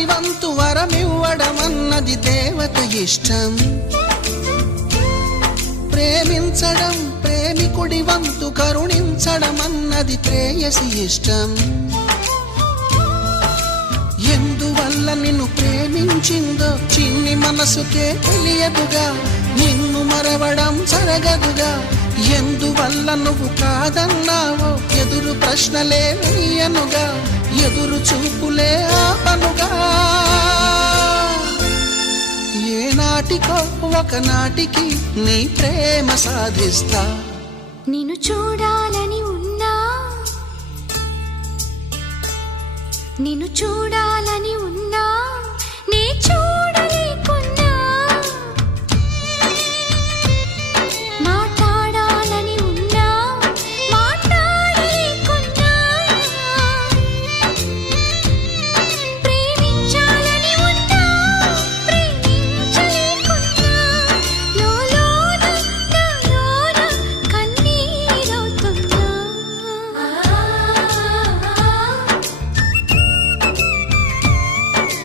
ఎవరి వంతు వరమివ్వడమన్నది దేవత ఇష్టం. ప్రేమించడం ప్రేమికుడి వంతు, కరుణించడమన్నది ప్రేయసి ఇష్టం. ఎందువల్ల నిన్ను ప్రేమించిందో చిన్ని మనసుకే తెలియదుగా, నిన్ను మరవడం జరగదుగా. ఎందువల్ల నువ్వు కాదన్నావో ఎదురు ప్రశ్నలే వేయనుగా, ఎదురు చూపులే ఆపనుగా. ఏనాటికో ఒకనాటికి నీ ప్రేమ సాధిస్తా. నిన్ను చూడాలని ఉన్నా, నిన్ను చూడాలని ఉన్నా, నీ